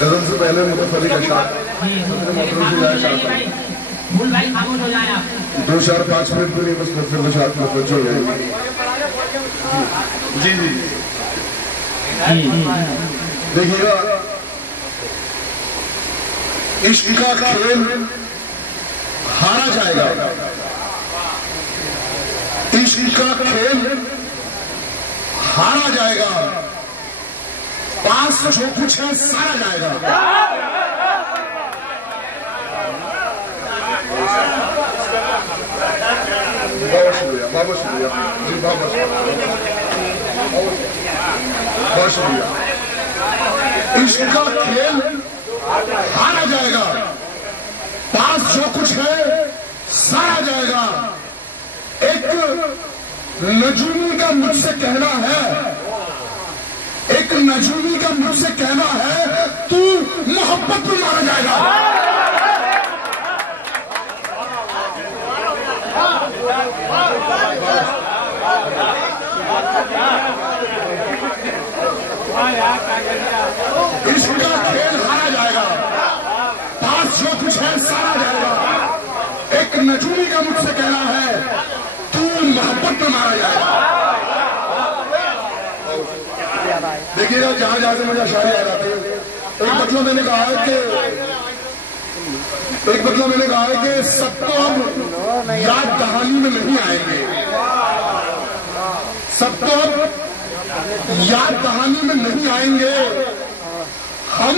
गजल से पहले मुतफरी का शार दो चार 5 मिनट के लिए बस फिर शार में हो जाएगी। जी जी देखिएगा, इश्क का खेल हारा जाएगा, इश्क का खेल हारा जाएगा, पास जो कुछ है सारा जाएगा। बहुत शुक्रिया, बहुत शुक्रिया जी, बहुत शुक्रिया। इश्क का खेल हारा जाएगा, पास जो कुछ है सारा जाएगा। एक नजूमी का मुझसे कहना है, एक नजूमी का मुझसे कहना है, तू मोहब्बत में मारा जाएगा। इसका खेल हारा जाएगा, पास जो कुछ है सारा जाएगा। एक नजूमी का मुझसे कहना है, तू मोहब्बत में मारा जाएगा। देखिएगा, जहां जहां से मुझे अशारे याद आते हैं, एक मतलब मैंने कहा है कि सब तो अब याद कहानी में नहीं आएंगे, सब तो अब याद कहानी में नहीं आएंगे, हम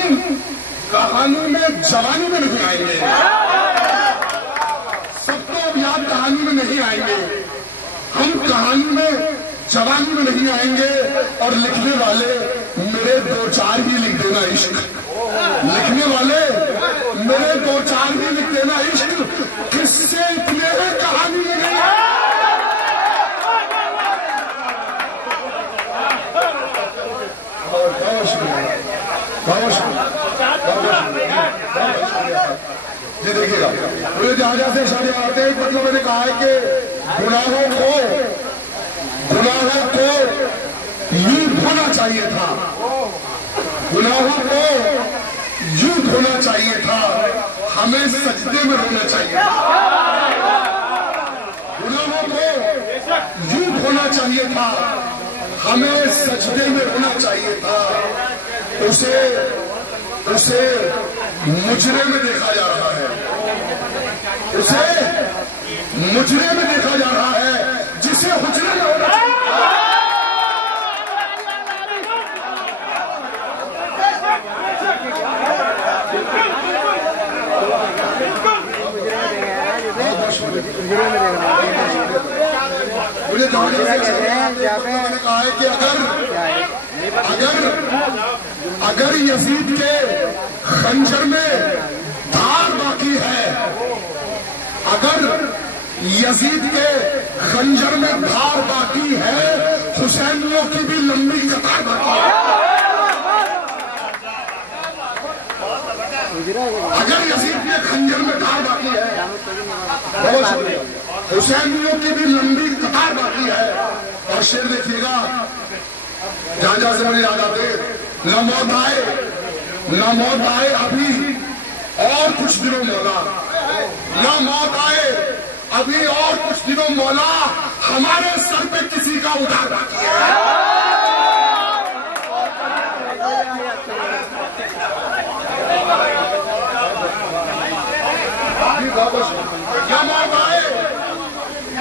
कहानी में जवानी में नहीं आएंगे। सब तो अब याद कहानी में नहीं आएंगे, हम कहानी में जवानी में नहीं आएंगे। और लिखने वाले मेरे 2-4 ही लिख देना इश्क, लिखने वाले मेरे 2-4 ही लिख देना इश्क, किससे इतने हैं कहानी में नहीं। जी देखिएगा, मुझे जहां जहां से इशारे आते हैं, मतलब मैंने कहा है कि गुनाहों को यूं धोना चाहिए था, गुनाहों को यूं धोना चाहिए था, हमें सजदे में रोना चाहिए था। गुनाहों को यूं धोना चाहिए था, हमें सजदे में रोना चाहिए था। उसे मुजरे में देखा जा रहा है, उसे मुजरे में देखा जा रहा है, जिसे हुजरे में होना चाहिए। मुझे मैंने कहा है कि अगर यजीद के खंजर में धार बाकी है, अगर यजीद के खंजर में धार बाकी है, हुसैनियों की भी लंबी कतार बाकी है। अगर यजीद के खंजर में धार बाकी है, हुसैनियों की भी लंबी कतार बाकी है। और शेर देखिएगा, जहां जहां से मुझे याद आते, न मौत आए अभी और कुछ दिनों मौला, न मौत आए अभी और कुछ दिनों मौला, हमारे सर पे किसी का उधार बाकी है।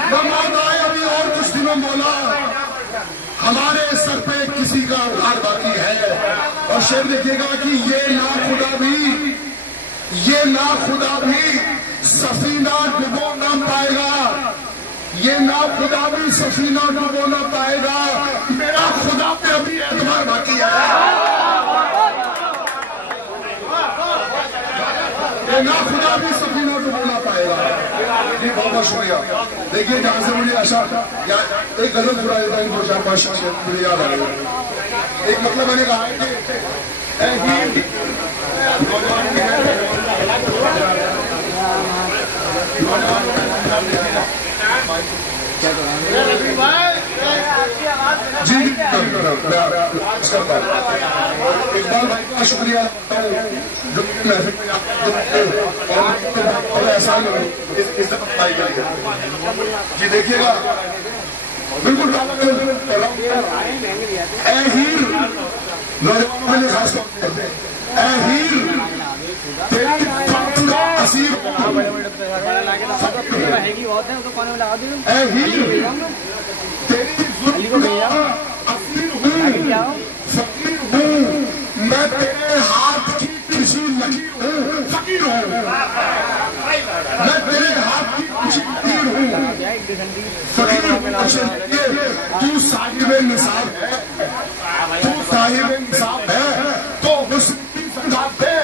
न मौत आए अभी और कुछ दिनों मौला, हमारे सर पे किसी का उधार बाकी है। और शेर देखिएगा कि ये ना खुदा भी सफीना डुबो ना पाएगा, ये ना खुदा भी सफीना डुबो ना पाएगा, मेरा खुदा पे अभी एतबार बाकी है। ये ना खुदा भी सफीना डुबो ना पाएगा। जी बहुत शुक्रिया। देखिए, जहां से मुझे आशा या एक गजल सुना देता हूँ, 2-4-5 मुझे याद आ रही है। एक मतलब मैंने कहा है कि जी इकबाल भाई का शुक्रिया जो महफिल में और एहसान इज्जत पाई गई है। जी देखिएगा बिल्कुल नौजवानों के लिए खास तौर पर मैं तेरे हाथ की किसी लकीर हूँ, फकीर हूँ, मैं तेरे हाथ की किसी लकीर हूँ, फकीर हूँ। तू साहिब निसाब है, तू साहिब निसाब है तो हुस्न की संगात दे,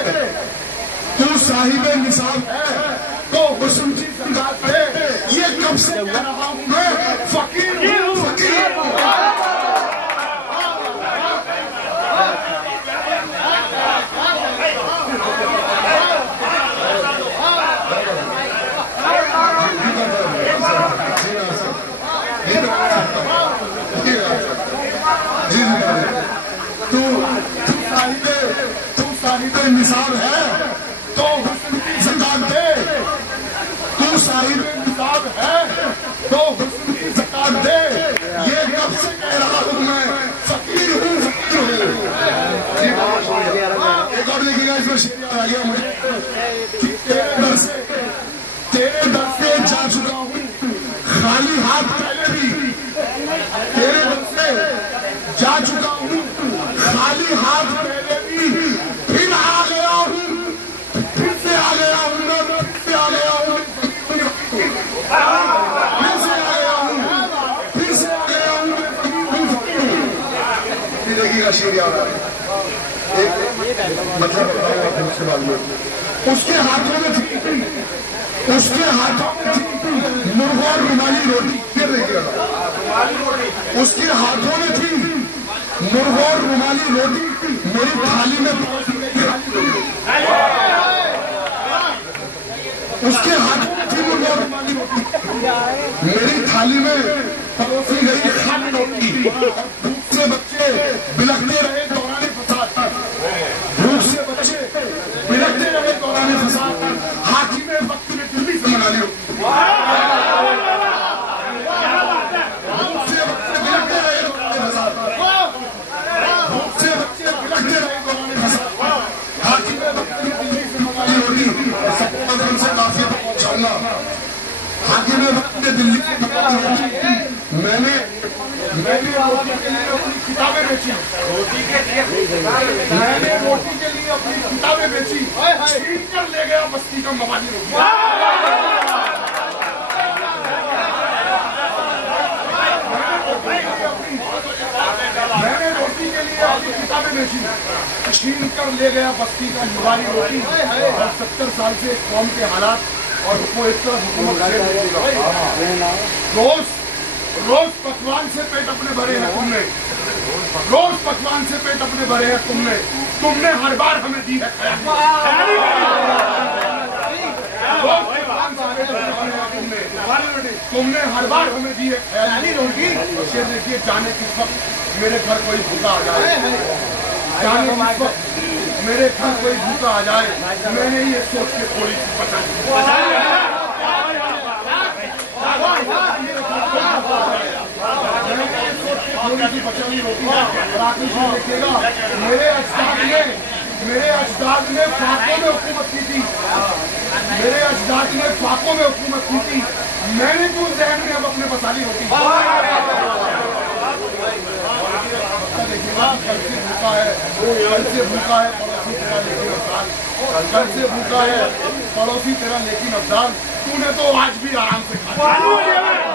तू साहिब निसाब है तो हुस्न की संगात दे। ये कब से कह रहा हूँ मैं, फकीर हूँ, फकीर हूँ। तू साहिब निसाब है तो हुस्न की ज़कात दे, तू साहिब निसाब है तो हुस्न की ज़कात दे। ये कब से कह रहा हूँ मैं, फकीर हूँ, फकीर हूँ। एक और देखिएगा इसमें शेर याद आ गया मुझे कि तेरे दर से जा चुका हूँ खाली हाथ, पहले भी तेरे दर से जा चुका हूँ खाली हाथ, पहले भी फिर आ गया हूँ, फिर से आ गया हूँ, मैं फिर से आ गया हूँ, फिर से आ गया हूँ, फिर से आ गया हूँ, मैं फकीर हूँ। देखिएगा शेर याद आ रहा है, मतलब उसके बाद में उसके हाथों में थी, उसके हाथों में थी मुर्गा और रुमाली रोटी। फिर देखिएगा उसके हाथों में थी मुर्गा और रुमाली रोटी, मेरी थाली में उसके हाथों में थी मुर्गा और रुमाली रोटी, मेरी थाली में परोसी गई खाली रोटी। भूख से बच्चे बिलखते रहे दौरान फसाद, भूख से बच्चे बिलखते रहे दौरान फसाद, हाकिम वक्त में दिल्ली से मना लियो। हाकिम वक्त ने दिल्ली से मैंने रोटी के लिए अपनी किताबें बेची, मैंने रोटी के लिए अपनी किताबें बेची, छीन कर ले गया बस्ती का मवाली रोटी। मैंने रोटी के लिए अपनी किताबें बेची, छीन कर ले गया बस्ती का मवाली रोटी। और 70 साल से कौम के हालात और एक तरफ हुकूमत रोज पकवान से पेट अपने भरे हैं तुमने, रोज पकवान से पेट अपने भरे हैं तुमने, तुमने हर बार हमें दी है तुमने हर बार हमें दी है खैरानी रोटी। शेर देखिए, जाने किस वक्त मेरे घर कोई भूखा आ जाए, जाने किस वक्त मेरे घर कोई भूखा आ जाए, मैंने ये सोच के थोड़ी सी बचाई रोटी। और आखिर से देखिएगा, मेरे अजदाद ने फाकों में हुकूमत की थी, मेरे अजदाद ने फाकों में हुकूमत की थी, मैंने क्यों जहन में अब अपने बसाली होती। देखिएगा, कल से भूखा है, कल से भूखा है पड़ोसी तेरा लेकिन अफजाल, कल से भूखा है पड़ोसी तेरा लेकिन अफजाल, तूने तो आज भी आराम से खाया।